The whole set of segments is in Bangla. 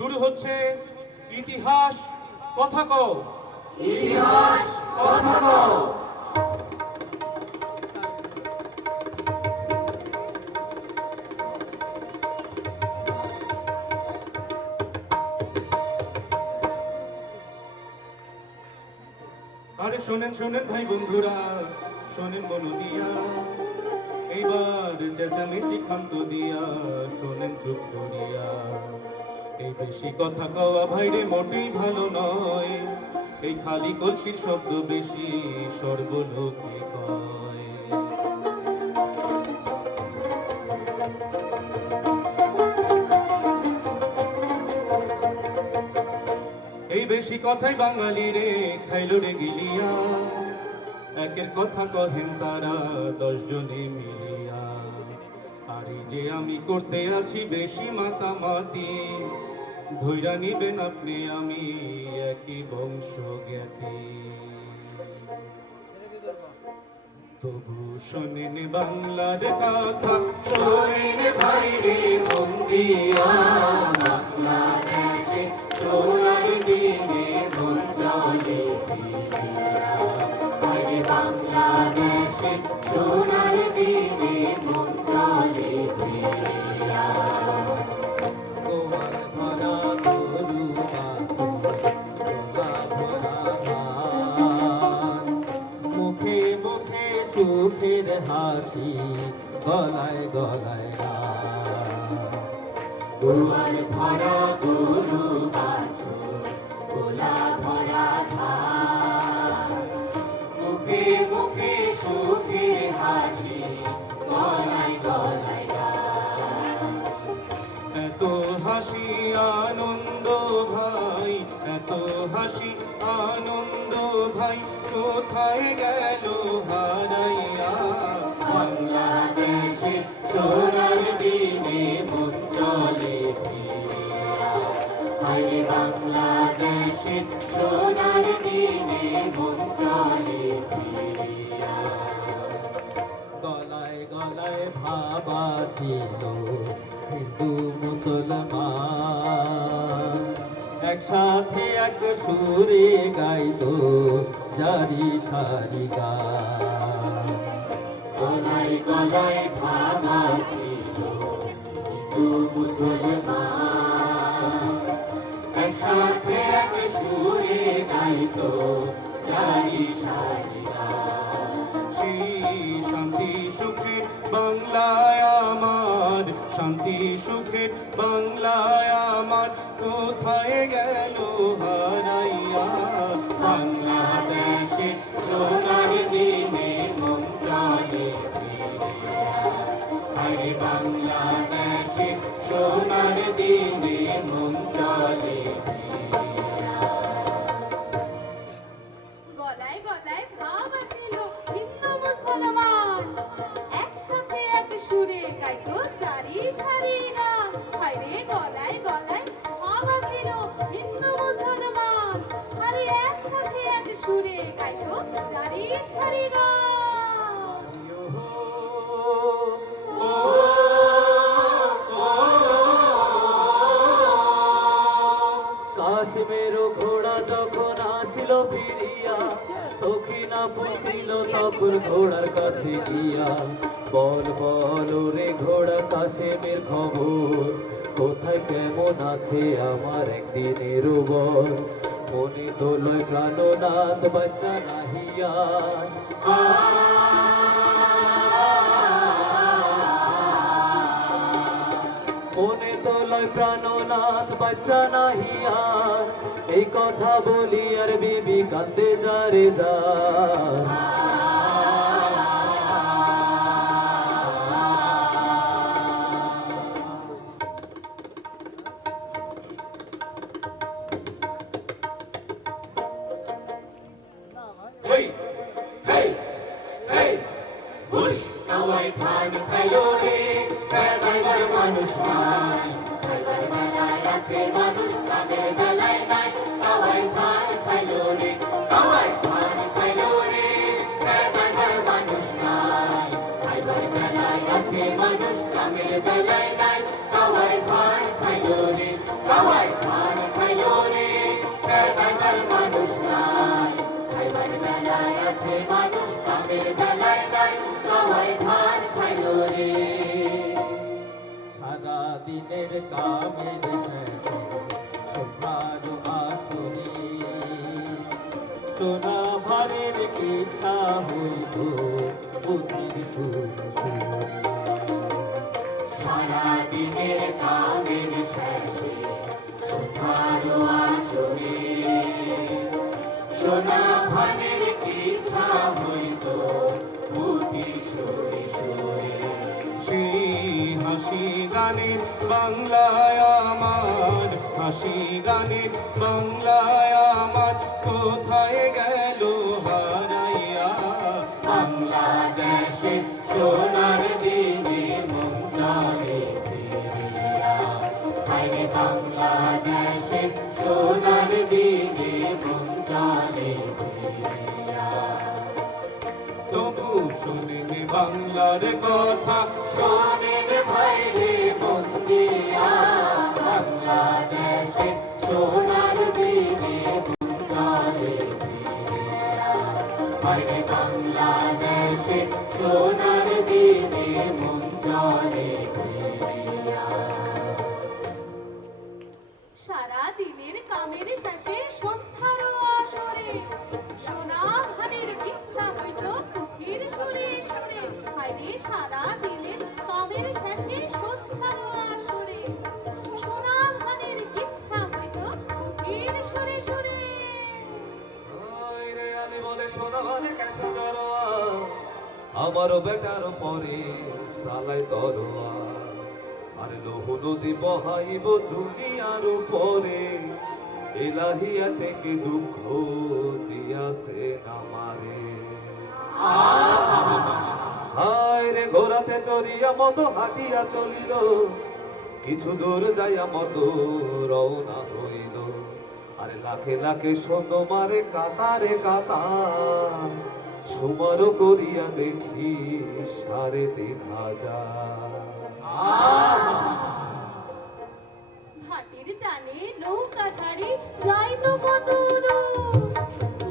শুরু হচ্ছে ইতিহাস কথা কও। ইতিহাস কথা কও। আরে শোনেন শোনেন ভাই বন্ধুরা, শোনেন বনদিয়া, এইবার চেঁচামেচি খান্ত দিয়া, শোনেন চুপ করিয়া। এই বেশি কথা কওয়া ভাইরে মোটেই ভালো নয়, এই খালি কলসির শব্দ বেশি সর্বলোকে কয়। এই বেশি কথাই বাঙালি রে খাইল রে গিলিয়া, একের কথা কহেন তারা 10 জনে মিলিয়া। আর এই যে আমি করতে আছি বেশি মাতামাতি, ধৈরা নিবেন আপনি আমি একই বংশ জ্ঞাতি। তবু শোনেন বাংলার কথা, শোনেন ভাই রে মন দিয়া, বাংলাদেশে সোনার দিনে মন চলে ফিরিয়া। আরে বাংলাদেশে সোনার দিনে মন চলে ফিরিয়া। গোয়াল ভরা গরু বাছুর, গোলা ভরা ধান, মুখে মুখে সুখের হাসি, গলায় গলায় গান। গোয়াল ভরা গরু বাছুর, গোলা ভরা ধান, মুখে মুখে সুখের হাসি, গলায় গলায় গান। এত হাসি আনন্দ ভাই, এত হাসি আনন্দ ভাই, কোথায় গেল হারাইয়া। বাংলাদেশে সোনার দিনে মন চলে ফিরিয়া। আরে বাংলাদেশে সোনার দিনে মন চলে ফিরিয়া। গলায় গলায় ভাবা ছিল হিন্দু মুসলমান, একসাথে এক সুরে গাইতো জারি সারি গান। গলায় গলায় ভাবা ছিল হিন্দু মুসলমান, একসাথে এক সুরে গাইতো জারি সারি গান। সেই শান্তি সুখের বাংলায় আমার, শান্তি সুখের বাংলায় আমার, কোথায় গেল হারাইয়া। বাংলাদেশে সোনার দিনে মন চলে ফিরিয়া। আরে বাংলাদেশে সোনার দিনে মন চলে ফিরিয়া। গলায় গলায় ভাব আসিল হিন্দু মুসলমান, একসাথে এক সুরে গাইতো সারি সারি গান। হায়রে গলায় গলায় ভাব আসিল হিন্দু মুসলমান, আরে একসাথে এক সুরে গাইতো সারি সারি গান। কাশ্মীর ঘোড়া যখন আসিল ফিরিয়া, সখিনা পুছিল তখন ঘোড়ার কাছে গিয়া। বল বল রে ঘোড়া কাশ্মীর খবর, কোথায় কেমন আছে আমার একদিনের বল। মনে তো লয় প্রাণনাথ বাচ্চা নাহিয়া। মনে তো লয় প্রাণনাথ বাচ্চা নাহিয়া। এই কথা বলি আর বিবি কান্দে যারে যা। হেই হেই হেই হুশ কাওয়াই ধান খাইলো রে, খাইবার মানুষ নাই। খাইবার বেলায় আছে মানুষ, কামের বেলায় নাই। কাওয়াই ধান খাইলো রে, কাওয়াই ধান খাইলো রে, খাইবার মানুষ নাই। খাইবার বেলায় আছে মানুষ, কামের বেলায় নাই। কাওয়াই ধান খাইলো রে, কাওয়াই তাওয়ায় ধান খাইলো রে খাইবার মানুষ নাই খাইবার বেলায় আছে মানুষ কামের বেলায় নাই তাওয়ায় ধান খাইলো রে সারা দিনের কামের শেষে সন্ধ্যার আসরে সোনা ভারের ইচ্ছা হইল বুদ্ধির সুর সুরে সারা দিনের কামের শেষে সন্ধ্যার আসরে সোনা ভানের ইচ্ছা হইত বুদ্ধি সুরে সুরে সেই হাসি গানের বাংলায় আমার হাসি গানের বাংলায় আমার কোথায় গেল হারাইয়া বাংলাদেশে সোনার দিনে মন চলে ফিরিয়া হায়রে বাংলাদেশে সোনার দিনে মন চলে ফিরিয়া তবু শোনেন বাংলার কথা শোনেন ভাইরে মন দিয়া বাংলাদেশে সোনার দিনে মন চলে ফিরিয়া হায়রে বাংলাদেশে সোনার দিনে মন চলে ফিরিয়া সারা দিনের কামের শেষে সন্ধ্যার আসরে সোনা ধানের ইচ্ছা হইতো পুঁথির সুরে সুরে হায়রে সারা দিনের কামের শেষে সন্ধ্যার আসরে সোনা ধানের ইচ্ছা হইতো পুঁথির সুরে সুরে রে আলি বলে সোনা বলে কেসে জরোয়া আমারও বেটার পরে সালাই তরোয়া আর লোহ নদী বহাইব দুনিয়ার উপরে এলাহিয়া থেকে দুঃখ দিয়াছে আমারে হায় রে ঘোরাতে চড়িয়া মত হাঁটিয়া চলিল কিছু দূর যাইয়া মত রওনা হইল আরে লাখে লাখে শোনো মারে কাতারে কাতার সুমারো করিয়া দেখি ৩,৫০০ ভাটির টানে নৌকা ছাড়ি যাইতো কত দূর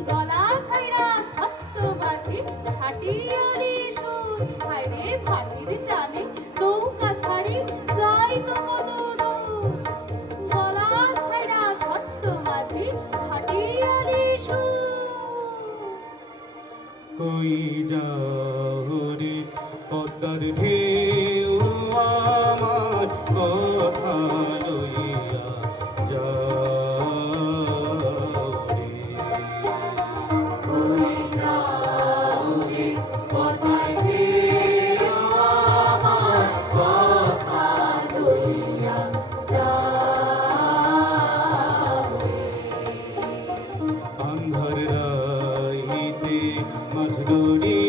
গলা ছাইড়া ধত্ত বাসি ভাটিয়ারি সুর হায়রে ভাটির টানে নৌকা ছাড়ি যাইতো কত দূর গলা ছাইড়া ধত্ত বাসি ভাটিয়ারি সুর কই যাও রে পদ্মার ঢেউ আমার কথা লইয়া যাও রে কই যাও রে পদ্মার ঢেউ আমার কথা লইয়া যাও রে আন্ধার রাইতে মাঝ দরিয়ায়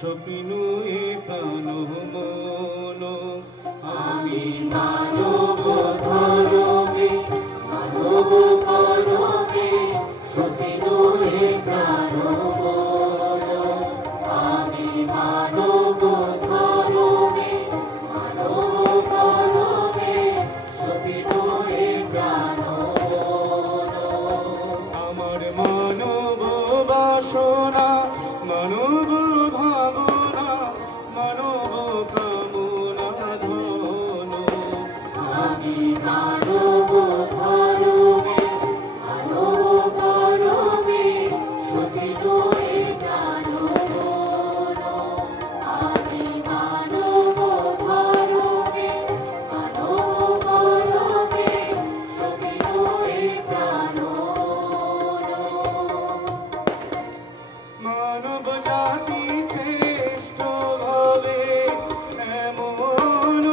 সপিনু এ প্রাণ মন আমি মানব ধরবে মানব করবে সপিনু এ প্রাণ মন আমি মানব ধরবে মানব করবে সপিনু এ প্রাণ মন আমার মানব বাসনা মানব ভাবনা মানব কামনা ধন আমি মানব ধরবে মানব করবে সপিনু এ প্রাণ মন আমি মানব ধরবে মানব করবে সপিনু এ প্রাণ মন মানব জাতি শ্রেষ্ঠ ভাবে এমন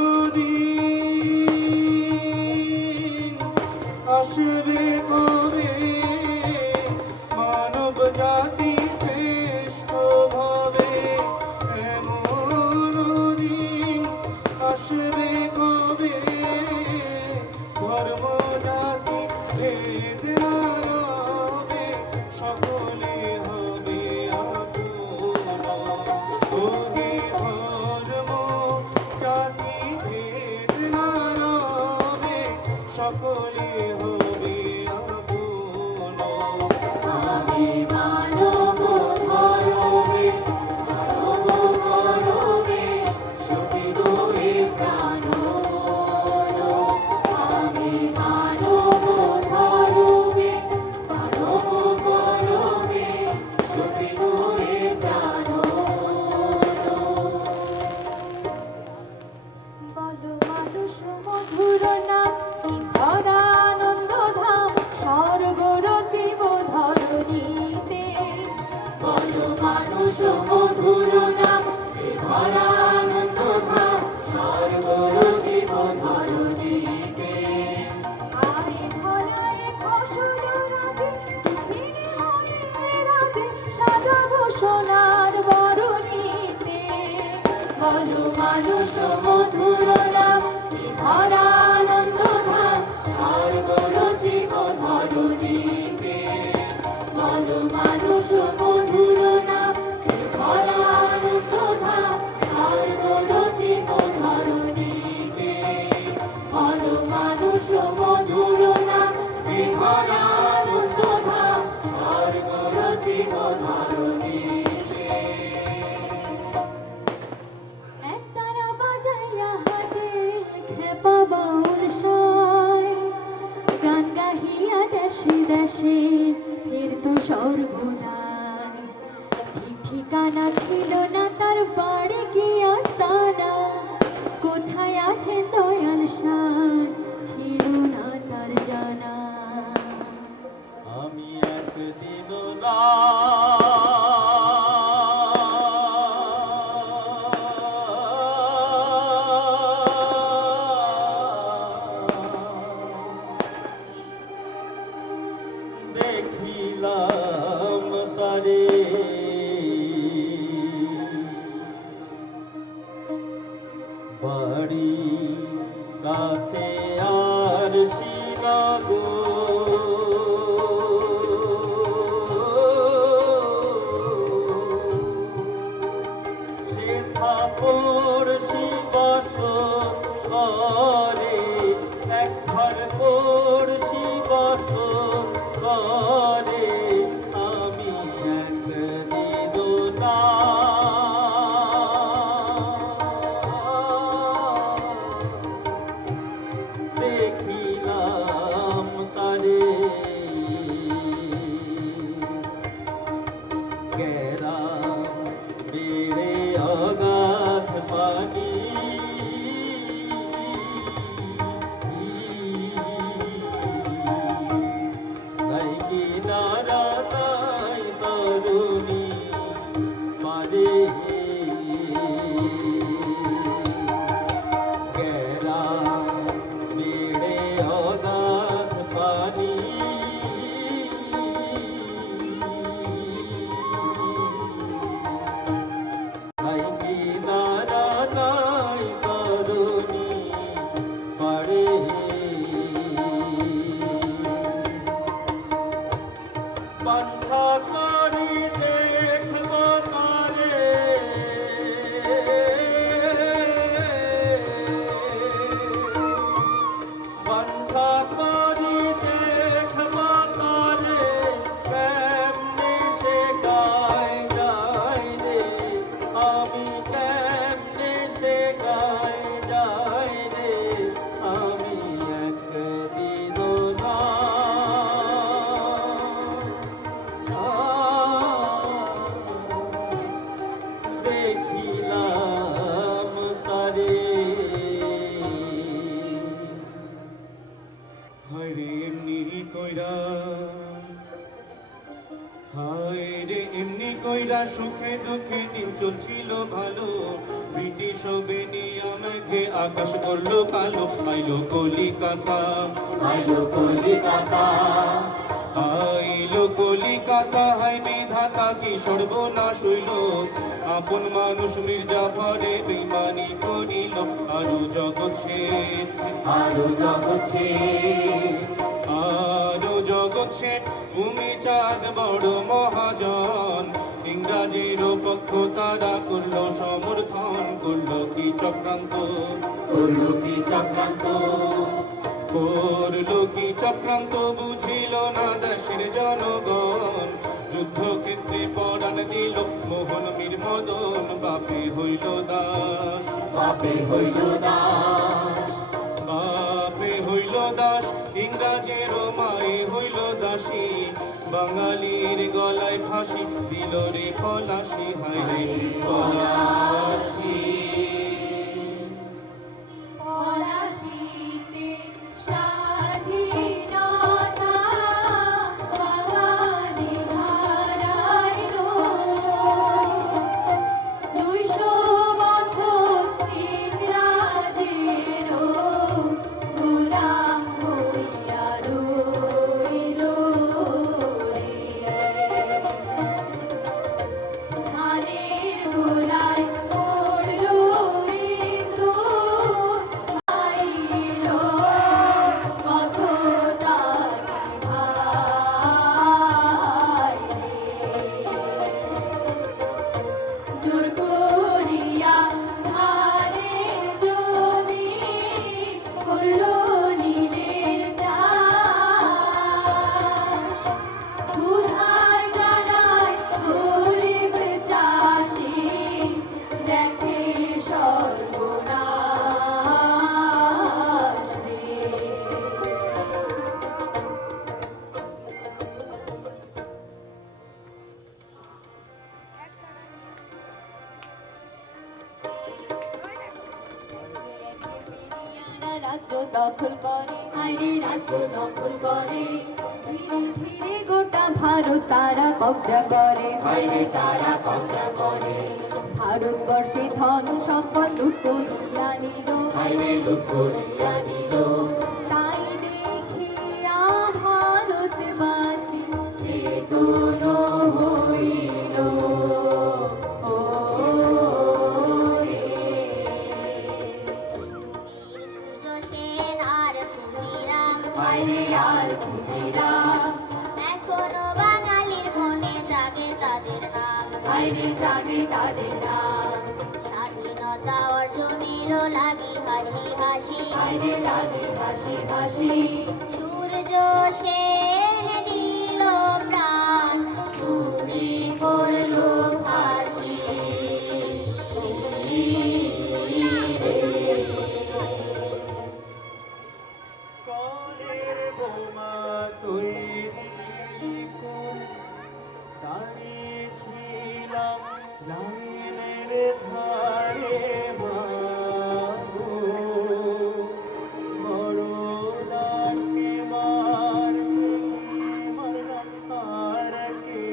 দিন আসবে কবে মানব জাতি শ্রেষ্ঠ ভাবে এমন দিন আসবে কবে ধর্ম জাতি ভেদ না রবে সকলে হবে আপন ওহে ধর্ম জাতি ভেদ না রবে সকলে হবে আপন আমি মানব ধরবে মানব করবে সপিনু এ প্রাণ মন আমি মানব ধরবে মানব করবে সপিনু এ প্রাণ মন বলো মানুষ মধুর নাম কি ধরা আনন্দ ধাম স্বর্গ রচিব ধরণীতে বলো মানুষ মধুর নাম এ ধরা আনন্দ ধাম স্বর্গ রচিব ধরণীতে আয় ধরায় ফসল রাজে পৃথিবী হয়ে রাজে সাজাবো সোনার বরণীতে বলো মানুষ মধুর নাম এ ধরা আনন্দ ধাম স্বর্গ রচিব ধরণীতে বলো মানুষ মধুর নাম এ ধরা আনন্দ ধাম স্বর্গ রচিব ধরণীতে বলো মানুষ মধুর নাম এ ধরা আনন্দ ধাম স্বর্গ রচিব ধরণীতে একতারা বাজাইয়া হাতে খেপা বাউল সায় গান গাহিয়া দেশে দেশে ফিরতো সর্বদাই ঠিক ঠিকানা ছিল না তার বাড়ি কি আস্তানা কোথায় আছে দয়াল সায় ছিল না তার জানা আমি একদিন দেখিলাম তারে বাড়ি কাছে আর শিলাগো সে থাপড় শিবাস করে এক ঘর পড়শি বস করে আমি একদিন না দেখিলাম তারে গেরাম বেড়ে অগাধ পানি নাই কিনারা নাই তরুণী পারে গেরাম বেড়ে অগাধ পানি সুখে দুঃখে দিন চলছিল ভালো, ব্রিটিশ বেনিয়া মেঘে আকাশ করলো কালো, আইলো কলিকাতা, আইলো কলিকাতা, আইলো কলিকাতা, হায় বিধাতা কি সর্বনাশ হইল, আপন মানুষ মির্জাফরে বেইমানি করিল, আরো জগৎ শেঠ, আরো জগৎ শেঠ, আরো জগৎ শেঠ, ভূমি চাঁদ বড় মহাজন, ইংরাজের পক্ষ তারা করলো সমর্থন, করলো কি চক্রান্ত, করলো কি চক্রান্ত, করলো কি চক্রান্ত, বুঝিল না দেশের জনগণ, যুদ্ধক্ষেত্রে পরাণ দিল মোহন মীর মদন, বাপে হইল দাস, বাপে হইল দাস, বাপে হইল দাস, ইংরাজের মায়ে হইল দাসী, বাঙালির গলায় ফাঁসি দিল রে পলাশি, হায় রে পলাশি। পলাশীতে স্বাধীনতা বাঙালি হারাইলো, 200 বছর ইংরাজেরও গোলাম হইয়া রইল রে। ধানের গোলায় পড়লো ইন্দু, আইলো কত তাকি ভাই রে। জোর করিয়া ধানের জমি করলো নীলের চাষ, ক্ষুধার জ্বালায় গরিব চাষি দেখে সর্বনাশ রে। রাজ্য দখল করে, আইরে রাজ্য দখল করে, ধীরে ধীরে গোটা ভারত তারা কব্জা করে, হায়রে তারা কব্জা করে, ভারতবর্ষে ধন সম্পদ লুট করিয়া নিল, হায়রে লুট করিয়া নিল, তাই দেখিয়া ভারতবাসী চেতন হইল, ও রে। বীর সূর্য সেন আর ক্ষুদিরাম হায়রে আর ক্ষুদিরাম, এখনো বাঙালির মনে জাগে তাদের নাম, হায়রে জাগে তাদের নাম, স্বাধীনতা অর্জনেরও লাগি হাসি হাসি, হায়রে লাগে হাসি হাসি, সূর্য সেন দিল প্রাণ, গুলি করলো ফাঁসি রে। কলের বোমা তৈরি করে দাঁড়িয়েছিলাম লাইনের ধারে, মাগো বড় লাগতে মারতে মারলাম আর কে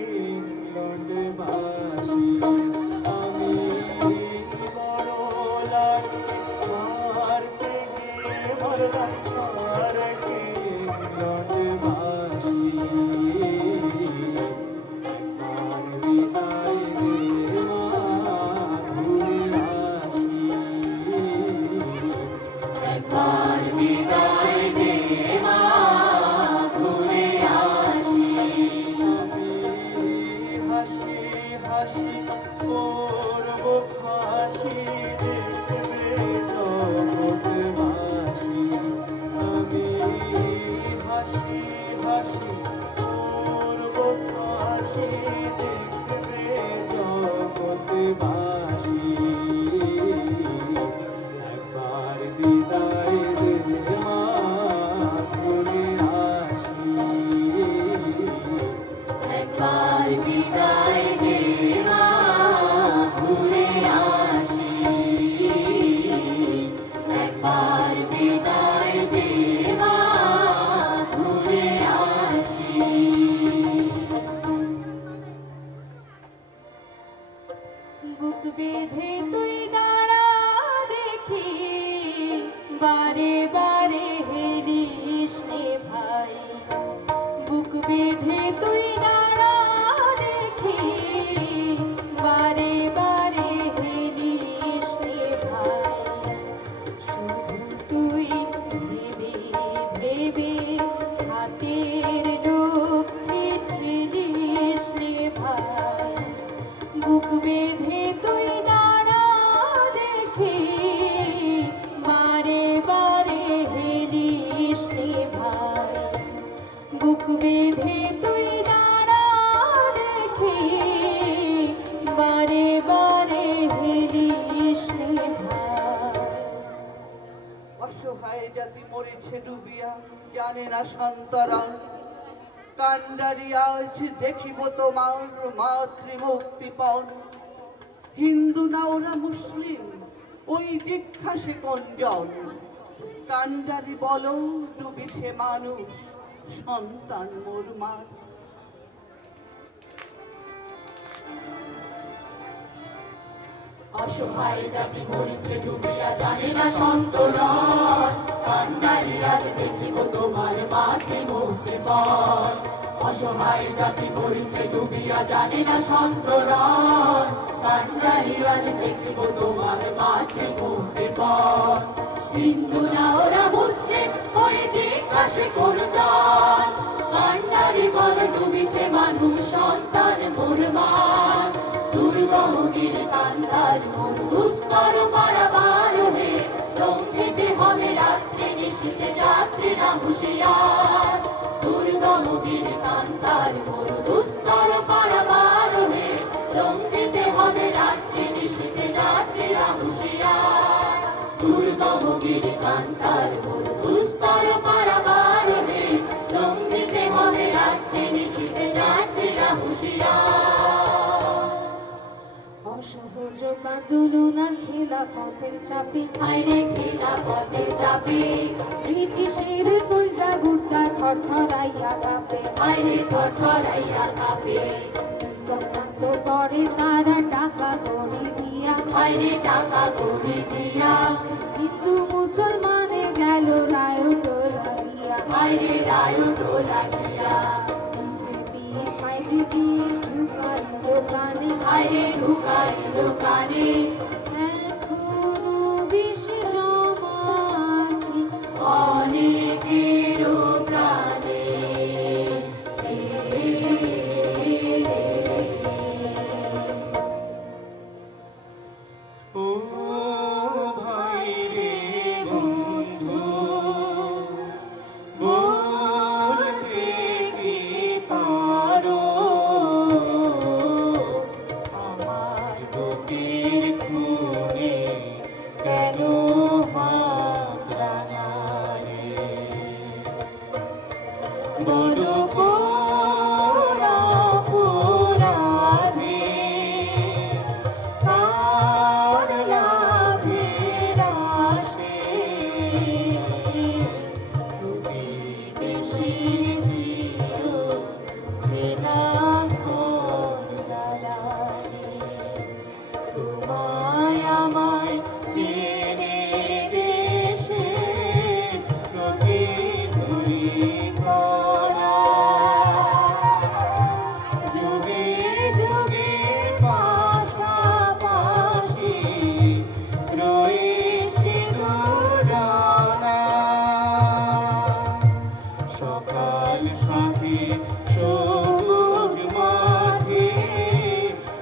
লন্ডবাসী, আমি বড় লাগতে মারতে গিয়ে মারলাম আর কে লন্ডবাসী, একবার বিদায় দে মা ঘুরে আসি, একবার বিদায় দে মা ঘুরে আসি, আমি হাসি হাসি করব ফাঁসি, দেখবে জগৎবাসী, আমি হাসি হাসি করব ফাঁসি, দেখবে জগৎবাসী, একবার বিদায় দে মা ঘুরে আসি, একবার বিদায় দে মা ঘুরে আসি। বুক বেঁধে তুই দাঁড়া দেখি বারে বারে হেলিস নে ভাই বুক বেঁধে তুই দাঁড়া দেখি বারে বারে হেলিস নে ভাই শুধু তুই ভেবে ভেবে হাতের লক্ষ্যে ঠেলিস নে ভাই বুক বেঁধে তুই দাঁড়া দেখি বারে বারে হেলিস নে ভাই বুক বেঁধে তুই দাঁড়া দেখি বারে বারে হেলিস নে ভাই অসহায় জাতি মরেছে ডুবিয়া জানে না সন্তরণ কান্ডারি আজ দেখিব তোমার মাতৃমুক্তিপণ হিন্দু না ওরা মুসলিম ওই জিজ্ঞাসে কোনজন কান্ডারি বলো ডুবিছে মানুষ সন্তান মোর মার অসহায় জাতি মরিছে ডুবিয়া জানে না সন্তরণ কান্ডারি আজ দেখিব তোমার মাতৃ মুক্তিপণ অসহায় জাতি মরিছে ডুবিয়া জানে না সন্তরণ কান্ডারি আজ দেখিব তোমার মাতৃ মুক্তিপণ হিন্দু না ওরা মুসলিম ওই জিজ্ঞাসে কোনজন কান্ডারি বল ডুবিছে মানুষ সন্তান মোর মান দুর্গমগির কান্দার মোর দুস্তর পারাবার হে চমকেতে হবে রাত্রে নিশীতে যাত্রীরা হুঁশিয়ার দুর্গমগির কান্দার মোর দুস্তর পারাবার হে চমকেতে হবে রাত্রে নিশীতে যাত্রীরা হুঁশিয়ার দুর্গমগির কান্দার মোর দুস্তর পারাবার হে চমকেতে হবে রাত্রে নিশীতে যাত্রীরা হুঁশিয়ার অসহযোগ আন্দোলন আর খেলাফতের চাপে হায়রে খিলাফতের চাপে ব্রিটিশের কলজা গুড়টা থরথরাইয়া কাঁপে হায়রে থরথরাইয়া কাঁপে চক্রান্ত করে তারা টাকা কড়ি দিয়া হায়রে টাকা কড়ি দিয়া হিন্দু মুসলমানে গেল রায়ট লাগিয়া হায়রে রায়ট লাগিয়া বিজেপি সাই ব্রিটিশ ঢুকাইল কানে হায়রে ঢুকাইল কানে এখনো বিষ জমা আছে অনেকেরও প্রাণে ও ভাই রে বন্ধু বলতে কি পারো আমার বুকের খুনে কেন হাত রাঙালে বড় কোরা পুরাধে তার লাভের আশে প্রতিবেশীর চির চেনা ঘর জ্বালালে তোমায় আমায় চেনে দেশে প্রতিধ্বনি করা যুগে যুগে পাশাপাশি রয়েছে দুজনা সকাল সাথে সবুজ মাঠে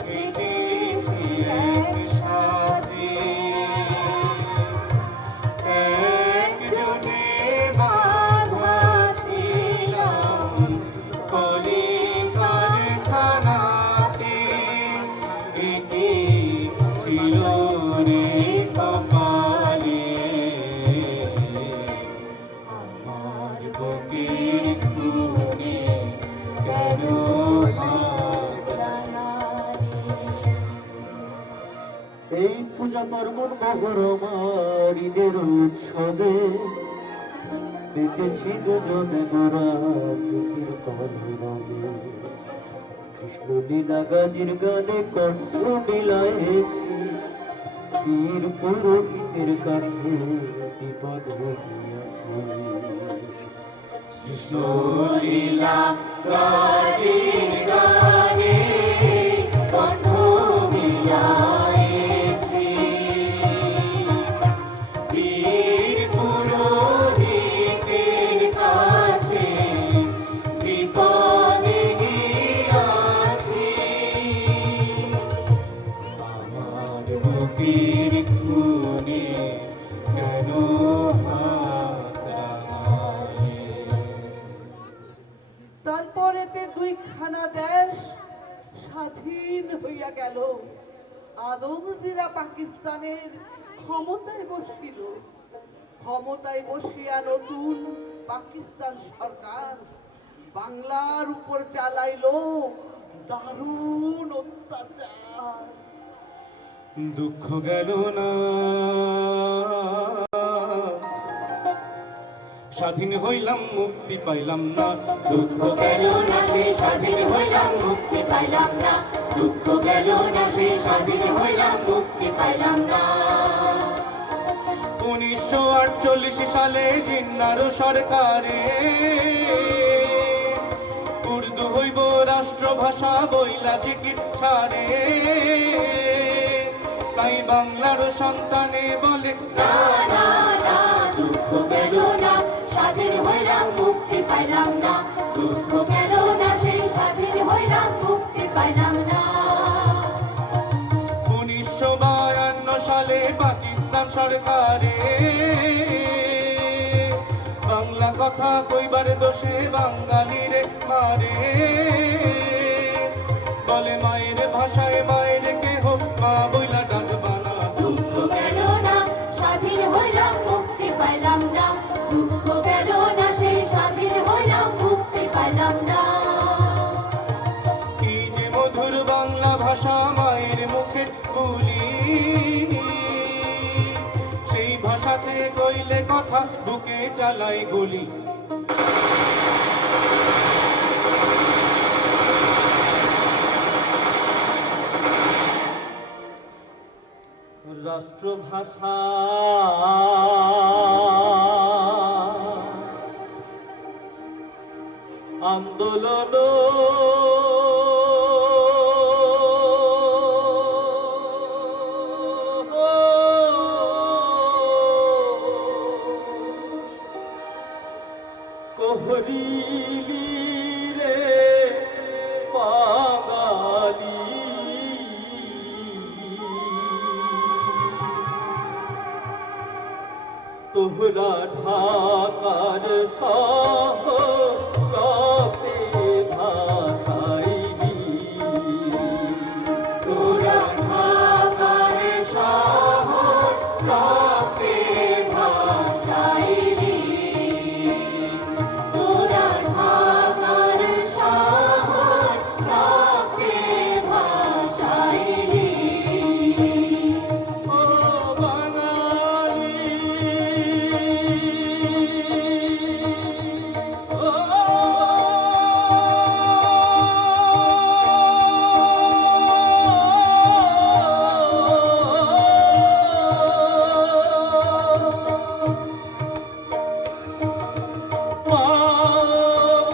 হেঁটেছি একসাথে একজনে বাঁধা ছিলাম কলি কারখানাতে একে ছিল রে কপালে আমার বুকের খুনে কেন হাত রাঙালে এই পূজা পার্বণ মহরমার ঈদের উৎসবে দেখেছি দুজনে গোরা প্রীতির কলরবে কৃষ্ণ লীলা গাজির গানে কণ্ঠ মিলায়েছি, পীর পুরোহিতের কাছে বিপদ হইয়াছে। কৃষ্ণ লীলা গাজির গানে কণ্ঠ মিলায়েছি, বীর পুরোহিতের কাছে বিপদে গিয়াছি। আমার বুকের খুনে কেন হাত রাঙালে? তারপরেতে দুইখানা দেশ স্বাধীন হইয়া গেল। আদমজিরা পাকিস্তানের ক্ষমতায় বসিল। ক্ষমতায় বসিয়া নতুন পাকিস্তান সরকার বাংলার উপর চালাইল দারুণ অত্যাচার। দুঃখ গেল না, স্বাধীন হইলাম মুক্তি পাইলাম না। দুঃখ গেল না, সে স্বাধীন হইলাম মুক্তি পাইলাম না। দুঃখ গেল না, সে স্বাধীন হইলাম মুক্তি পাইলাম না। 1948 সালে জিন্নার সরকারে উর্দু হইব রাষ্ট্রভাষা বইলা জিকির ছাড়ে। তাই বাংলার সন্তানে বলে না না না, দুঃখ গেল না, স্বাধীন হইলাম মুক্তি পাইলাম না। দুঃখ গেল না, সেই স্বাধীন হইলাম মুক্তি পাইলাম না। 1952 সালে পাকিস্তান সরকারে বাংলা কথা কইবার দোষে বাঙালিরে মারে। বলে মায়ের ভাষায় মায়ের কেহ মা বইলা ডাকবা না। দুঃখ গেল না, স্বাধীন হইলাম মুক্তি পাইলাম না। দুঃখ গেল না, সেই স্বাধীন হইলাম মুক্তি পাইলাম না। কি যে মধুর বাংলা ভাষা মায়ের মুখের বুলি, সেই ভাষাতে কইলে কথা বুকে চালায় গুলি। রাষ্ট্রভাষা আন্দোলন কোহরিলি রে বাঙালি। তোহরা ঢাকার শহরে ভাষাইলি। তোরা ঢাকার শহরে ভাষাইলি। তোরা ঢাকার শহরে ভাষাইলি। ও বাঙালি, ও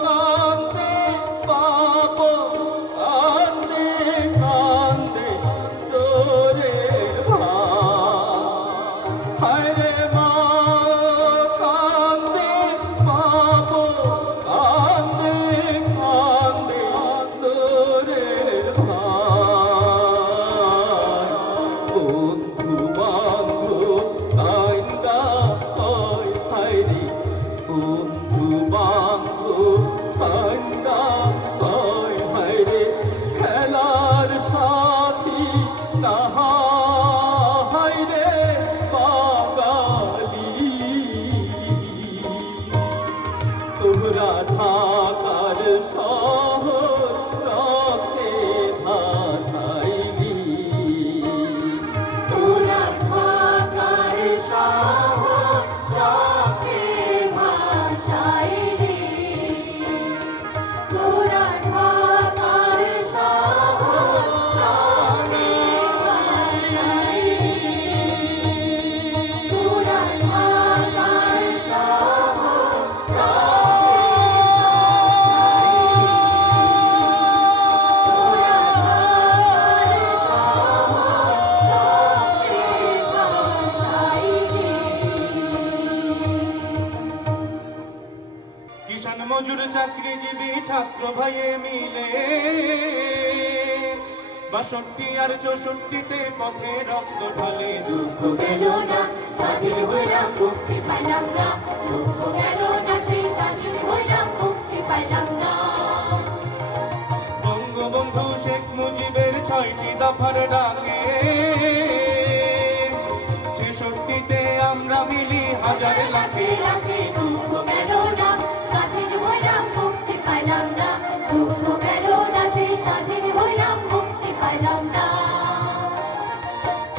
কান্দে বাপ কান্দে কান্দে তোরে হায় রে মা কান্দে বাপ কান্দে কান্দে তোরে বন্ধু বান্ধব কান্দা কয় হায় রে। বন্ধু বান্ধব কান্দা কয় হায় রে। খেলার সাথী তাহা হায় রে বাঙালি। তোরা ঢাকার শহর রক্তে ভাসাইলি। ছাত্র ভাইয়ে মিলে 62 আর 64-তে পথে রক্ত ঢালে। দুঃখ গেল না, স্বাধীন হইলাম, মুক্তি পাইলাম না। দুঃখ গেল না, সেই স্বাধীন হইলাম, মুক্তি পাইলাম না। বঙ্গবন্ধু শেখ মুজিবের 6টি দফার ডাকে 66-তে আমরা মিলি হাজার লাখে। লাখে দুঃখ গেল না, স্বাধীন হইলাম, মুক্তি পাইলাম না। দুঃখ গেল না, সেই স্বাধীন হইলাম, মুক্তি পাইলাম না।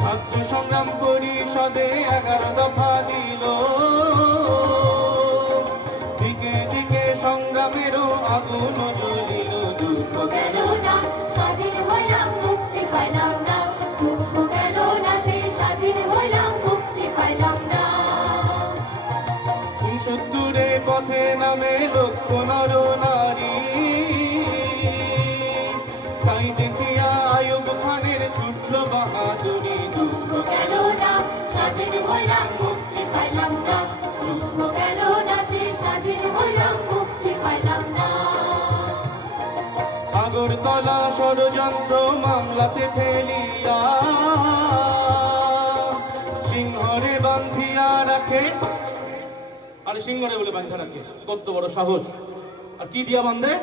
ছাত্র সংগ্রাম পরিষদে 11 দফা দিল, দিকে দিকে সংগ্রামেরও আগুন জ্বলিল। দুঃখ গেল না, স্বাধীন হইলাম, মুক্তি পাইলাম না। দুঃখ গেল না, সেই স্বাধীন হইলাম, মুক্তি পাইলাম না। 69-এ পথে নামে লক্ষ নর নারী, তাই দেখিয়া আয়ুব খানের ছুটল বাহাদুরি। দুঃখ গেল না, স্বাধীন হইলাম, মুক্তি পাইলাম না। দুঃখ গেল না, সেই স্বাধীন হইলাম, মুক্তি পাইলাম না। আগরতলা ষড়যন্ত্র মামলাতে ফেলিয়া সিংহরে বান্ধিয়া রাখে। আরে সিংহরে বলে বান্ধা রাখে, কত বড় সাহস! আর কি দিয়া বান্ধে?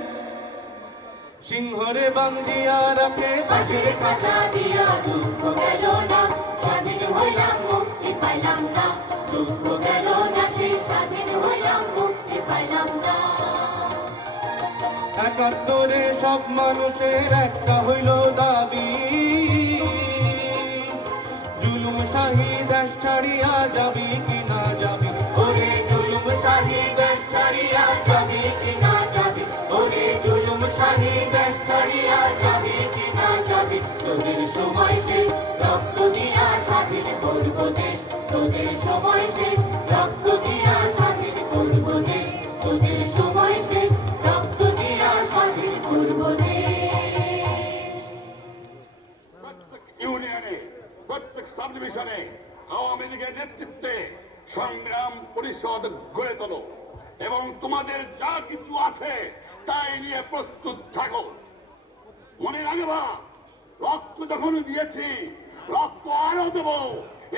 সিংহরে বান্ধিয়া রাখে পাশের খাতা দিয়া। দুঃখ গেল না, স্বাধীন হইলাম, মুক্তি পাইলাম না। দুঃখ গেল না, সেই স্বাধীন হইলাম, মুক্তি পাইলাম না। 71-এ সব মানুষের একটা হইল দাবি, জুলুম শাহী দেশ ছাড়িয়া যাবি কি না যাবি। ওরে জুলুম শাহী দেশ ছাড়িয়া যাবি কি না যাবি। ওরে জুলুম শাহী দেশ ছাড়িয়া যাবি কি না যাবি। তোদের সময় শেষ, রক্ত দিয়া স্বাধীন করব দেশ। তোদের সময় শেষ, রক্ত দিয়া স্বাধীন করব দেশ। তোদের সময় শেষ, রক্ত দিয়া স্বাধীন করব দেশ। প্রত্যেক ইউনিয়নে, প্রত্যেক সাব ডিভিশনে আওয়ামী লীগের নেতৃত্বে সংগ্রাম পরিষদ গড়ে তোলো এবং তোমাদের যা কিছু আছে তাই নিয়ে প্রস্তুত থাকো। মনে রাখবা, রক্ত যখন দিয়েছি, রক্ত আরো দেবো।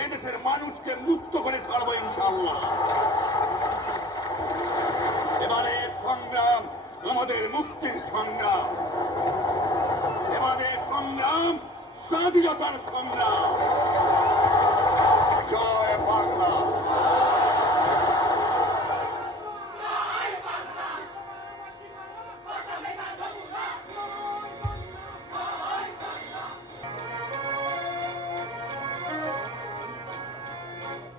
এদেশের মানুষকে মুক্ত করে ছাড়বো ইনশাআল্লাহ। এবারে সংগ্রাম আমাদের মুক্তির সংগ্রাম। এবারে সংগ্রাম স্বাধীনতার সংগ্রাম। জয় বাংলা।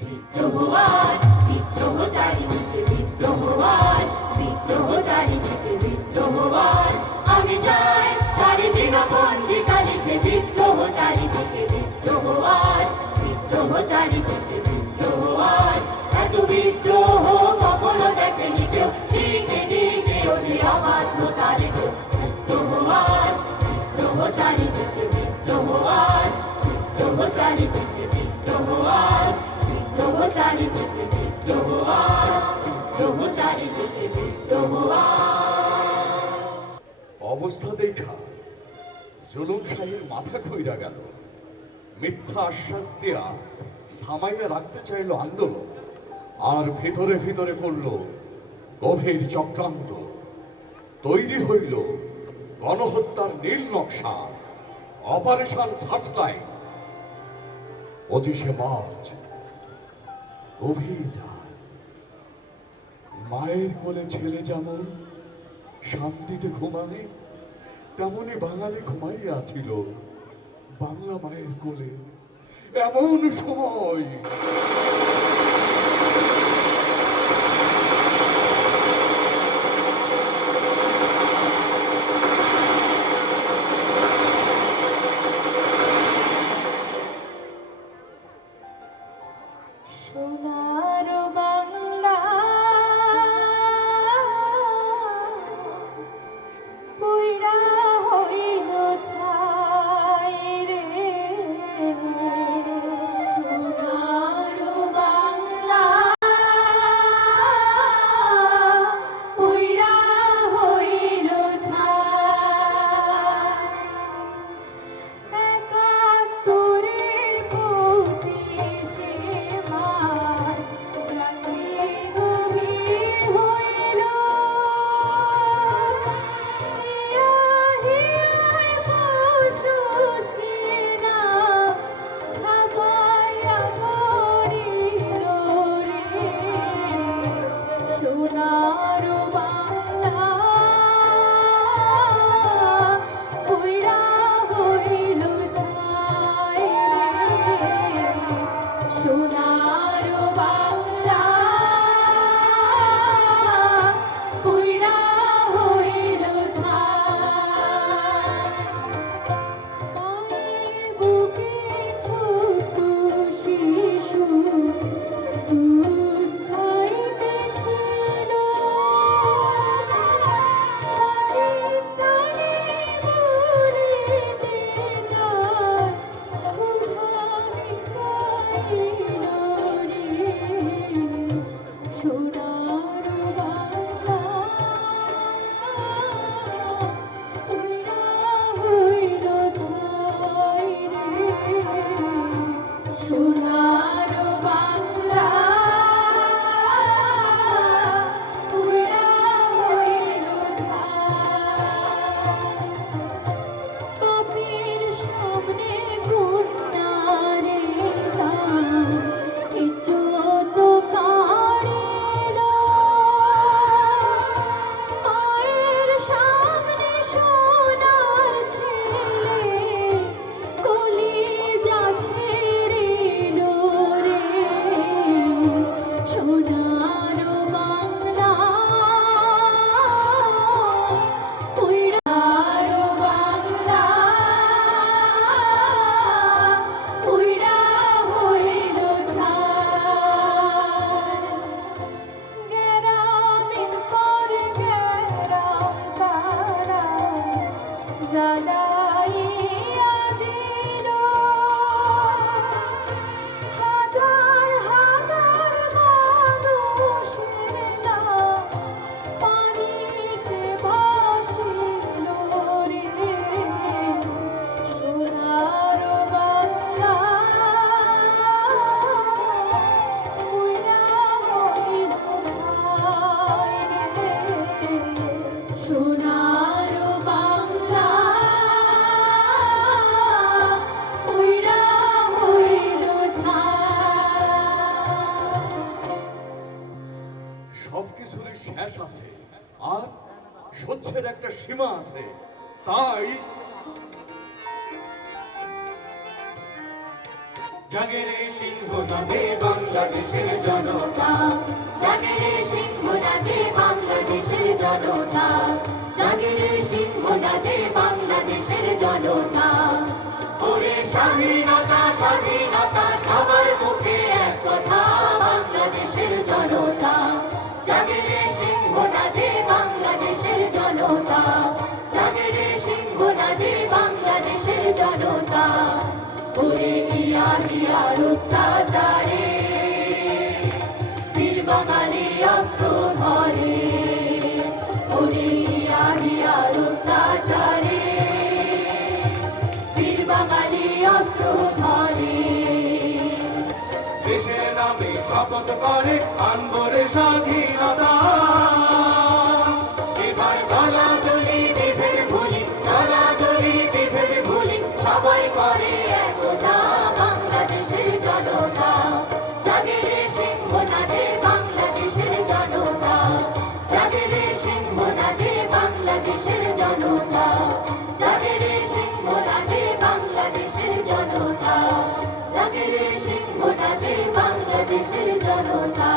বিদ্রোহবাদ, বিদ্রোহ চারিদিকে বিদ্রোহবাদ, বিদ্রোহ চারিদিকে বিদ্রোহবাদ। আমি চাই চারিদিন পঞ্জিকা লিখে বিদ্রোহ চারিদিকে বিদ্রোহবাদ, বিদ্রোহ চারিদিকে বিদ্রোহবাদ। এত বিদ্রোহ কখনো দেখেনি কেউ, দিকে দিকে ওঠে অবাধ্যতার ঢেউ। বিদ্রোহবাদ, বিদ্রোহ চারিদিকে বিদ্রোহবাদ, বিদ্রোহ চারিদিকে বিদ্রোহবাদ। বিদ্রোহ চারিদিকে বিদ্রোহবাদ, বিদ্রোহ চারিদিকে বিদ্রোহবাদ। অবস্থা দেখা জুলুম শাহীর মাথা খইরা গেল। মিথ্যা আশ্বাস দেয়া থামাইয়া রাখতে চাইল আন্দোলন, আর ভিতরে ভিতরে করল গভীর চক্রান্ত। তৈরি হইল গণহত্যার নীল নকশা, অপারেশন সার্চলাইট। 25শে মার্চ গভীর রাত, মায়ের কোলে ছেলে যেমন শান্তিতে ঘুমায়, তেমনি বাঙালি ঘুমাইয়া ছিল বাংলা মায়ের কোলে। এমন সময় সোনার বাংলা পুইরা হইল ছাই রে। সোনার বাংলা পুইরা হইল তুচ্ছের একটা সীমা আছে, তাই জাগে রে সিংহনাদে বাংলাদেশের জনতা, জাগে রে সিংহনাদে বাংলাদেশের জনতা, জাগে রে সিংহনাদে বাংলাদেশের জনতা। ওরে স্বাধীনতা স্বাধীনতা সবার মুখে এক কথা, বাংলাদেশের জনতা, জাগে রে সিংহনাদে বাংলাদেশের জনতা, জাগে রে সিংহনাদে বাংলাদেশের জনতা। ওরে হিয়া হিয়ার অত্যাচারে বীর বাঙালি অস্ত্র ধরে, ওরে হিয়া হিয়ার অত্যাচারে বীর বাঙালি অস্ত্র ধরে। দেশের নামে শপথ করে আনবো রে স্বাধীনতা। এবার দলাদলি বিভেদ ভুলি, দলাদলি বিভেদ ভুলি, সবাই করে একতা। বাংলাদেশের জনতা, জাগে রে সিংহনাদে বাংলাদেশের জনতা, জাগে রে সিংহনাদে বাংলাদেশের জনতা, জাগে রে সিংহনাদে বাংলাদেশের জনতা, জাগে রে সিংহনাদে বাংলাদেশের জনতা।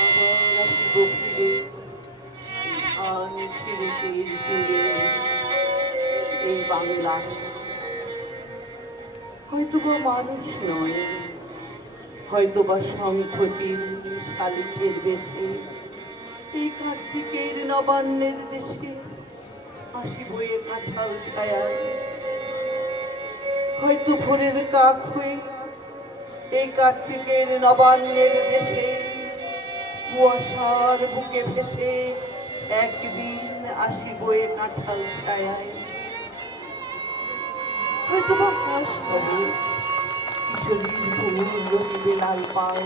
আবার আসিব ফিরে ধান সিঁড়িটির তীরে এই বাংলায়। হয়তোবা মানুষ নয়, হয়তোবা শঙ্খচিল শালিকের বেশে এই কার্তিকের নবান্নের দেশে আসিব এ কাঁঠাল ছায়ায়। হয়তো ভোরের কাক হয়ে এই কার্তিকের নবান্নের দেশে কুয়াশার বুকে ভেসে একদিন আসিব এ কাঁঠাল ছায়ায়। হয়তো বা হাস হবে কিশোরীর ঘুমুর রহিবে লাল পাল,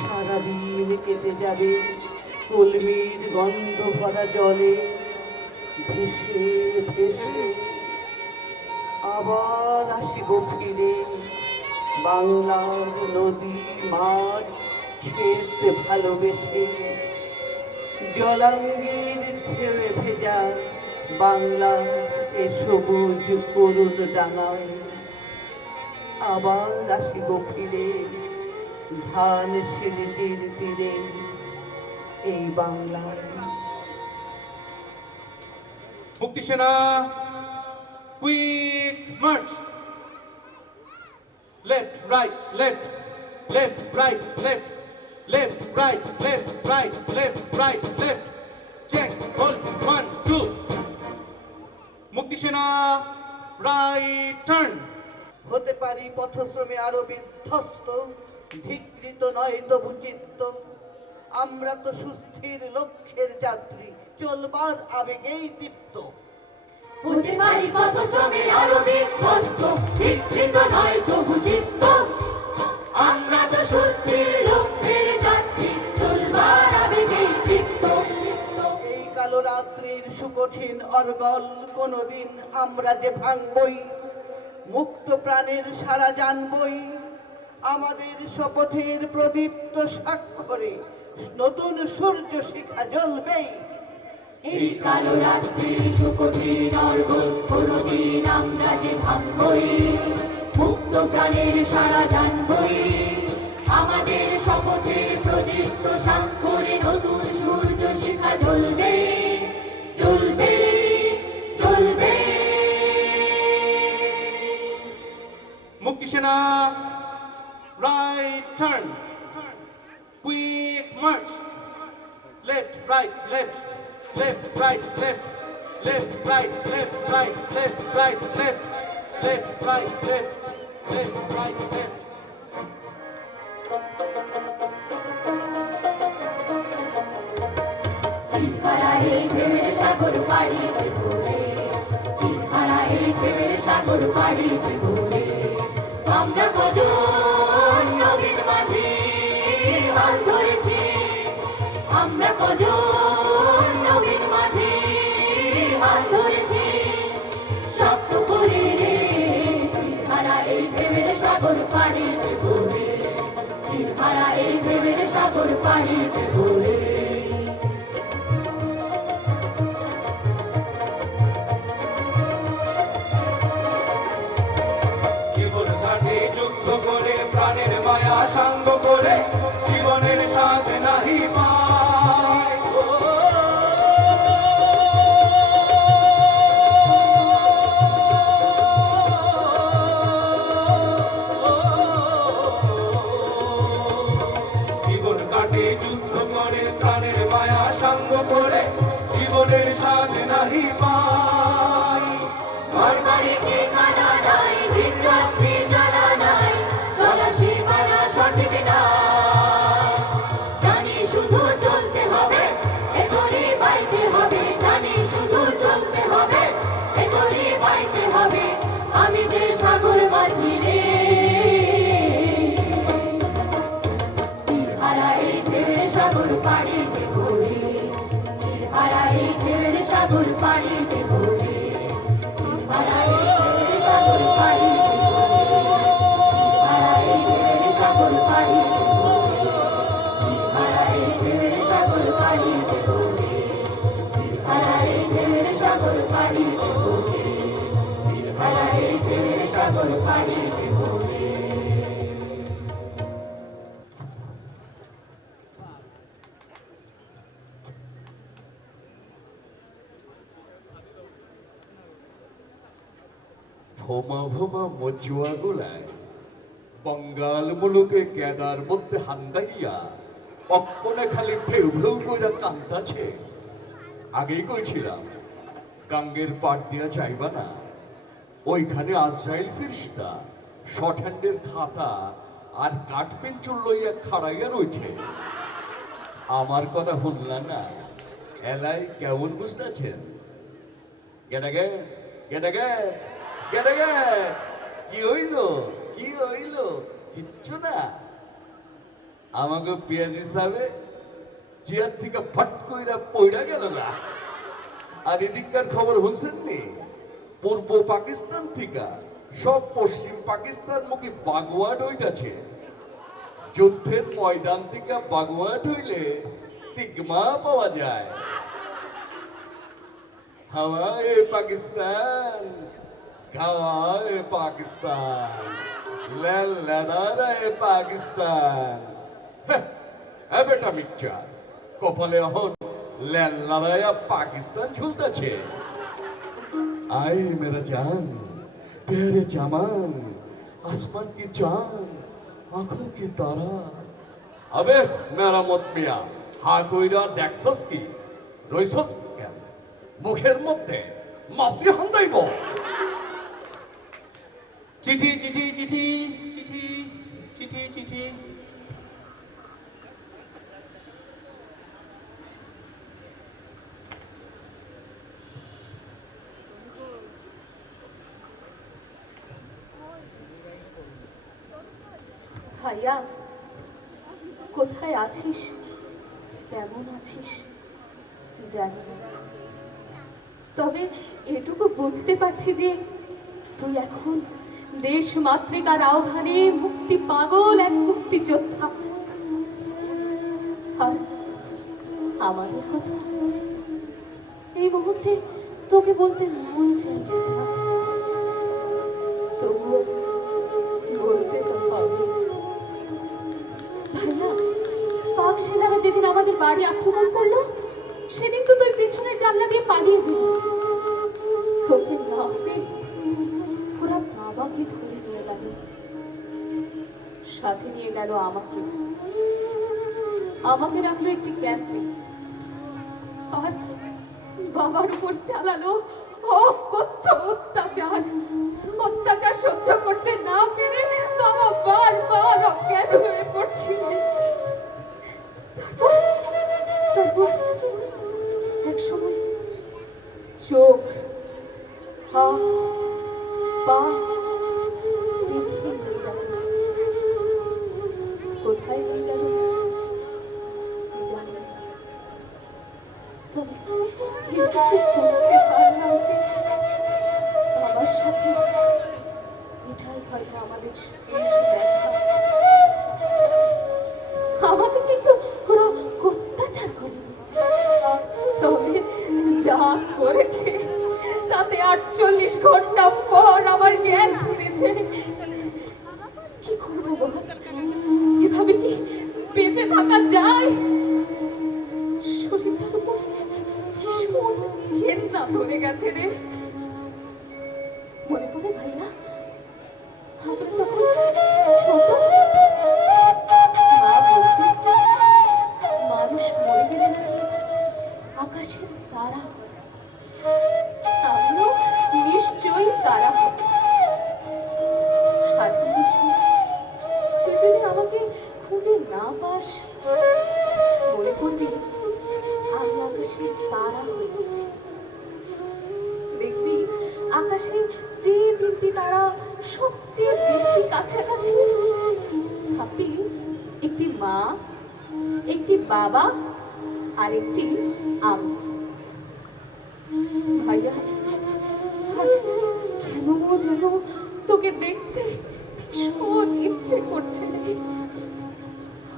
সারাদিন কেটে যাবে কলমির গন্ধ ভরা জলে ভেসে ভেসে। আবার আসিব ফিরে বাংলার নদী মাঠ ক্ষেত ভালোবেসে, জলাঙ্গের ঢেউয়ে ভেজা বাংলা এ সবুজ করুণ ডাঙায়। আবার আসিব ফিরে ধান সিঁড়িটির তীরে এই বাংলায়। মুক্তি সেনা quick march, left right left, left right left, left right left, right left right left, check hold 1 2। মুক্তি সেনা রাইট টার্ন। হতে পারি পথশ্রমে আরো বিধ্বস্ত, ধিকৃত নয় তবু চিত্ত। আমরা তো সুস্থির লক্ষ্যের যাত্রী, চলবার আবেগেই দীপ্ত। হতে পারি পথশ্রমের আরো বিধ্বস্ত, বিকৃত নয় তবু চিত্ত। আমরা তো সুস্থির লক্ষ্যের যাত্রী, চলবার আবেগেই তৃপ্ত। এই কালো রাত্রির সুকঠিন অর্গল কোনদিন আমরা যে ভাঙবই, মুক্ত প্রাণের সারা জানবই। আমাদের শপথের প্রদীপ্ত স্বাক্ষরে নতুন সূর্য শিখা জ্বলবেই। এই কালো রাত্রি সুকঠিন অর্গল কোনদিন আমরা যে ভাঙবই, মুক্ত প্রাণের সারা জানবই। আমাদের শপথের প্রদীপ্ত স্বাক্ষরে নতুন সূর্য শিখা জ্বলবে, জ্বলবে, জ্বলবে। মুক্তি সেনা right turn, quick march, left right left, left right left, left right left, right left right left, left right left, left right left. তীর খাড়ায় ঢেউয়ের সাগর পাড়ি দেব রে, তীর খাড়ায় ঢেউয়ের সাগর পাড়ি দেব রে আমরা কজন নবীন মাঝি হাল ধরেছি আমরা কজন নবীন মাঝি হাল ধরেছি শক্ত করে রে তীরহারা এই ঢেউয়ের সাগর পাড়ি দেব রে তীরহারা এই ঢেউয়ের সাগর পাড়ি দেব রে জীবন কাটে যুদ্ধ করে প্রাণের মায়া সাঙ্গ করে জীবনের স্বাদ নাহি পায় ও, জীবন কাটে যুদ্ধ করে প্রাণের মায়া সাঙ্গ করে জীবনের স্বাদ নাহি পায় ঘর বাড়ি ঠিকানা নাই দিন রাত্রি জানা নাই চলার সীমানা সঠিক নাই জানি শুধু চলতে হবে এতরি বাইতে হবে জানি শুধু চলতে হবে এতরি বাইতে হবে আমি যে সাগর মাঝি রে তীরহারা এই ঢেউয়ের সাগর পাড়ি দেব রে তীরহারা এই ঢেউয়ের সাগর পাড়ি দেব রে তীরহারা এই ঢেউয়ের সাগর পাড়ি দেব রে তীরহারা এই ঢেউয়ের সাগর পাড়ি দেব রে তীরহারা এই ঢেউয়ের সাগর পাড়ি দেব রে তীরহারা এই ঢেউয়ের সাগর পাড়ি দেব রে তীরহারা এই ঢেউয়ের সাগর পাড়ি দেব রে ভোমা ভোমা মজুয়া গোলায় বঙ্গাল মুলুকে কেদার মধ্যে হান্দাইয়া অক্ষণে খালি ঢেউ ঢেউ কইরা কান্দাছে আগেই কইছিলাম গাঙ্গের পাট দিয়া যাইবা না ওইখানে আজরাইল ফিরিস্তা শর্ট হ্যান্ডের খাতা আর কাঠ পেঞ্চুল লইয়া খাড়াইয়া রয়েছে আমার কথা শুনলা না এলাই কেমন বুঝতেছেন গেটাগে গেটাগে গেটাগে কি হইল কি হইল কিচ্ছু না আমাকে পেঁয়াজ হিসাবে চেয়ার থেকে ফট কইরা পইড়া গেল না আর এদিককার খবর শুনছেন নি পূর্ব পাকিস্তান থেকে সব পশ্চিম পাকিস্তান মুখে বাগওয়াট হইতাছে যুদ্ধের ময়দান থেকে বাগওয়াট হইলে তিগমা পাওয়া যায় হাওয়ায় পাকিস্তান খাওয়ায় পাকিস্তান লেলাদারায় পাকিস্তান এ বেটা মিচ্চা কপালে এখন লেলাদায়া পাকিস্তান ঝুলতেছে आए मेरा जान प्यारे जामान आसमान की चांद आंखों की तारा अबे मेरा मत मिया हा কইরা দেখছস কি রইছস কেন মুখের মধ্যে মাসি হান্দাইব চিঠি চিঠি চিঠি চিঠি চিঠি চিঠি ভাইয়া কোথায় আছিস কেমন আছিস জানি না তবে এটুকু বুঝতে পারছি যে তুই এখন দেশ মাতৃকার আহ্বানে মুক্তি পাগল এক মুক্তিযোদ্ধা আর আমাদের কথা এই মুহূর্তে তোকে বলতে মন চাইছে না তবুও বলতে তো হবে ভাইয়া পাক সেনারা যেদিন আমাদের বাড়ি আক্রমণ করলো সেদিন তো তুই পিছনের জানলা দিয়ে পালিয়ে দিলি তোকে না পেয়ে ওরা বাবাকে ধরে নিয়ে গেল সাথে নিয়ে গেল আমাকে রাখলো একটি ক্যাম্পে আর বাবার উপর চালালো অকথ্য অত্যাচার সহ্য করতে না পেরে বাবা বারবার অজ্ঞান হয়ে পড়ছিলেন তারপর এক সময় চোখ হাত তবে এটুকু বুঝতে পারলাম যে বাবার সাথে এটাই হয়তো আমাদের শেষ দেখা। আমাকে কিন্তু ওরা অত্যাচার করেনি, তবে যা করেছে তাতে 48 ঘন্টা পর আমার জ্ঞান ফিরেছে। কি করবো বল, এভাবে কি বেঁচে থাকা যায়? শরীরটার উপর ভীষণ ঘেন্না ধরে গেছে রে। মনে পড়ে ভাইয়া, আমরা তখন ছোট, মা বলতে মানুষ মরে গেলে নাকি আকাশের তারা, আমিও নিশ্চয়ই তারা হব। সাথে এসে তুই যদি আমাকে খুঁজে না পাস, মনে করবি আমি আকাশের তারা হয়েছি। দেখবি আকাশে যে 3টি তারা সবচেয়ে বেশি কাছাকাছি, ভাববি একটি মা, একটি বাবা, আর একটি আমি। ভাইয়া, আজ কেন যেন তোকে দেখতে ভীষণ ইচ্ছে করছে।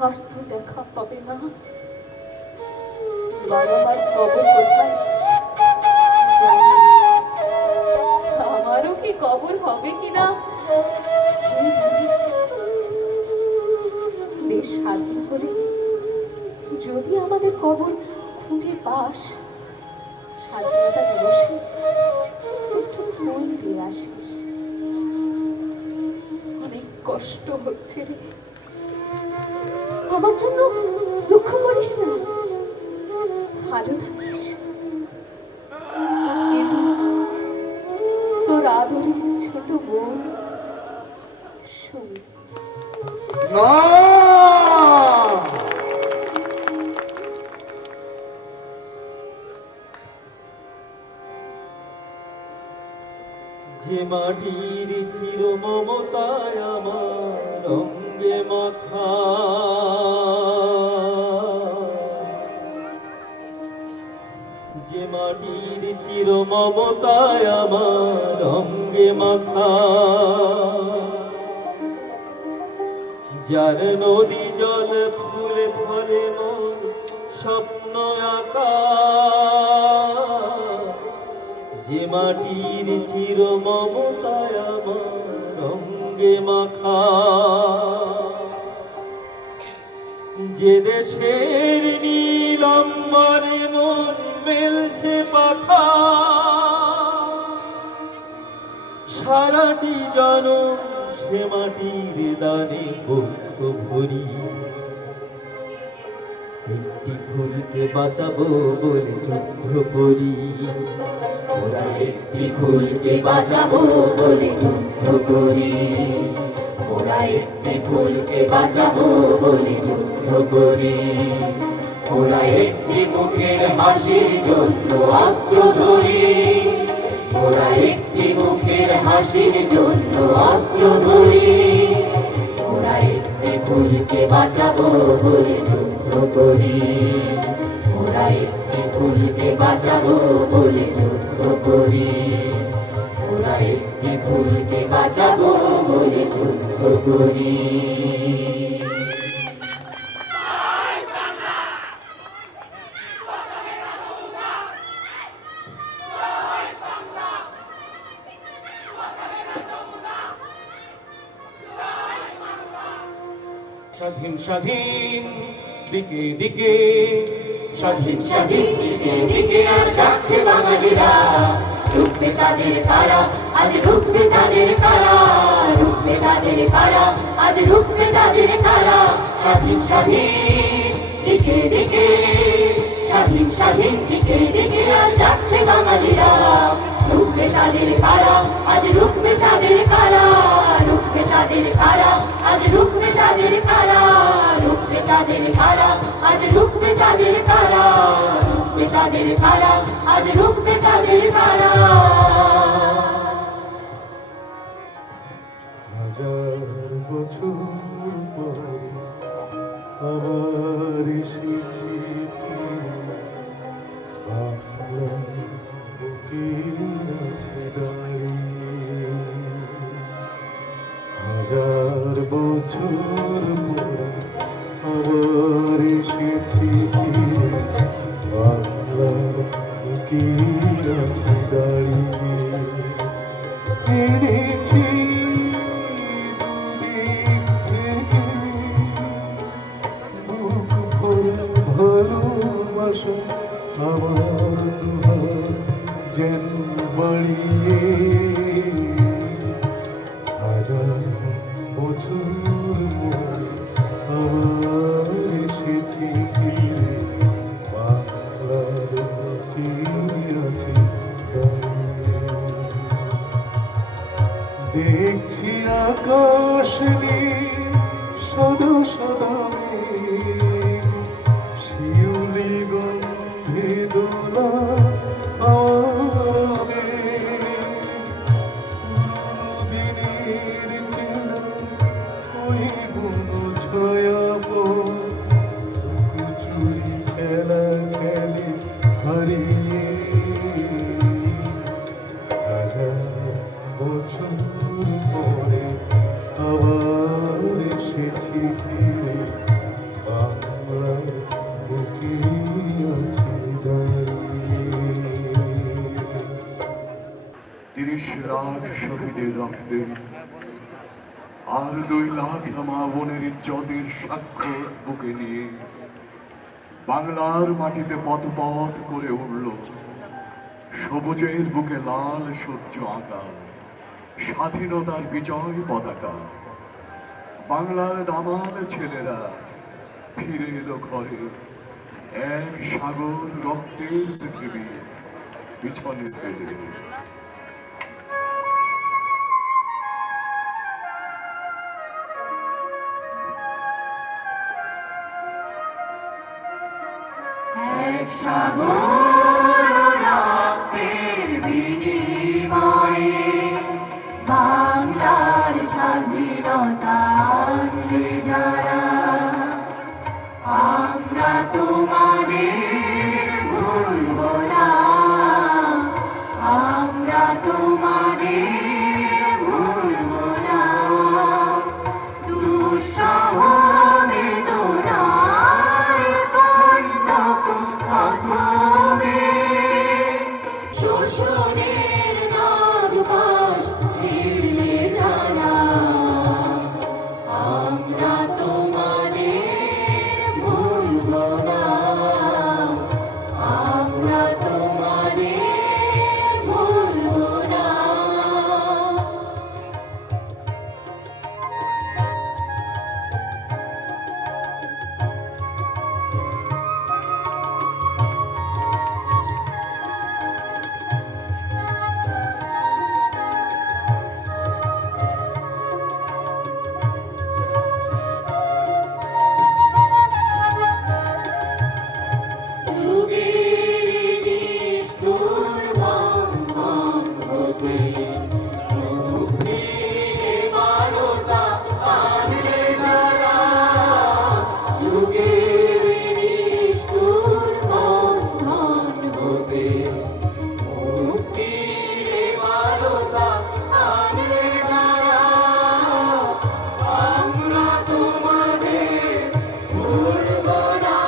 আর তো দেখা হবে না। বাবা মার কবর কোথায় জানি না। আমারও কি কবর হবে কিনা কে জানে। দেশ স্বাধীন হলে যদি আমাদের কবর খুঁজে পাস, স্বাধীনতা দিবসে একটু ফুল দিয়ে আসিস। অনেক কষ্ট হচ্ছে রে, আমার জন্য দুঃখ করিস না, ভালো থাকিস। কিন্তু তোর আদরের ছোট বোন সুমি। যে মাটির চির মমতায় আমার অঙ্গে মাখা, যে মাটির চির মমতায় আমার অঙ্গে মাখা, যার নদী জল ফুলে ফলে মন স্বপ্ন আঁকা, যে মাটির চির মমতায় আমার অঙ্গে মাখা, যে দেশের নীলাম্বরে মন মেলছে পাখা, সারাটি জনম সে মাটির দানে বক্ষ ভরি, একটি ফুলকে বাঁচাবো বলে যুদ্ধ করি। ওরা একটি ফুলকে বাঁচাবো বলে যুদ্ধ করি, ওরা একটি ফুলকে বাঁচাবো বলে যুদ্ধ করি। ওরা একটি মুখের হাসির জন্য অস্ত্র ধরি, ওরা একটি মুখের হাসির জন্য অস্ত্র ধরি। ওরা একটি ফুলকে বাঁচাবো বলে যুদ্ধ করি, ওরা একটি ফুলকে বাঁচাবো বলে যুদ্ধ করি, ওরা একটি ফুলকে বাঁচাবো বলে যুদ্ধ করি। স্বাধীন স্বাধীন দিকে দিকে, স্বাধীন স্বাধীন দিকে দিকে আর যাচ্ছে বাঙালিরা, রুখবে তাদের কারা, আজ রুখবে তাদের কারা, রুখবে তাদের কারা, আজ রুখবে তাদের কারা। স্বাধীন স্বাধীন দিকে দিকে, স্বাধীন স্বাধীন দিকে দিকে আর যাচ্ছে বাঙালিরা, রুখবে তাদের কারা, আজ রুখবে তাদের কারা, রুখবে তাদের কারা, আজ রুখবে তাদের কারা, রুখবে তাদের কারা, আজ রুখবে তাদের কারা, রুখবে তাদের কারা, আজ রুখবে তাদের কারা। হাজার বছর পরে আবার এসেছি, আমার দুহাত যেন বাড়িয়ে হাজার বছর পরে আবার এসেছি ফিরে বাংলার মাটি আছে দেখছি আকাশ নীল সদা সদা মেঘ, শিউলি গন্ধে দোলা আবে পুরনো দিনের চেনা ওই বুনো ছায়া চুরি খেলা খেলে হারিয়ে হাজার বছর পরে আবার এসেছি ফিরে বাংলার বুকে আছি দাঁড়িয়ে 30 লাখ শহীদের রক্তে আর 2 লাখ মা বোনের ইজ্জতের স্বাক্ষর বুকে নিয়ে বাংলার মাটিতে পথ পথ করে উঠল সবুজের বুকে লাল সূর্য আঁকা স্বাধীনতার বিজয় পতাকা। বাংলার দামাল ছেলেরা ফিরে এলো ঘরে, এক সাগর রক্তের পৃথিবী পিছনে ফেলে। এক সাগর রক্তের বিনিময়ে বাংলার স্বাধীনতা আনলে যারা, আমরা তোমাদের ভুলব না, আমরা তোমাদের ভুলব না। দুঃসহ বেদনার কণ্টক মাধ্যমে শোষণের নাগপাশ ছিঁড়লে যারা, আমরা তোমাদের ভুলব না, আমরা তোমাদের ভুলব না। যুগের নিষ্ঠুর বন্ধন হতে মুক্তির বারতা আনলে যারা, যুগের নিষ্ঠুর বন্ধন হতে মুক্তির বারতা আনলে যারা, আমরা তোমাদের ভুলব না,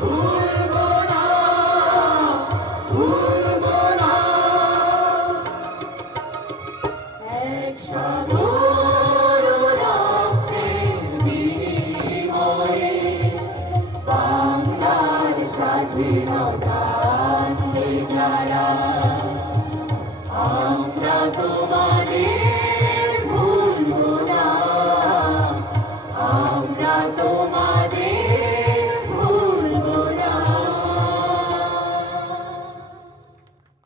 ভুলব না, ভুলব না। এক সাগর রক্তের বিনিময়ে বাংলার স্বাধীনতা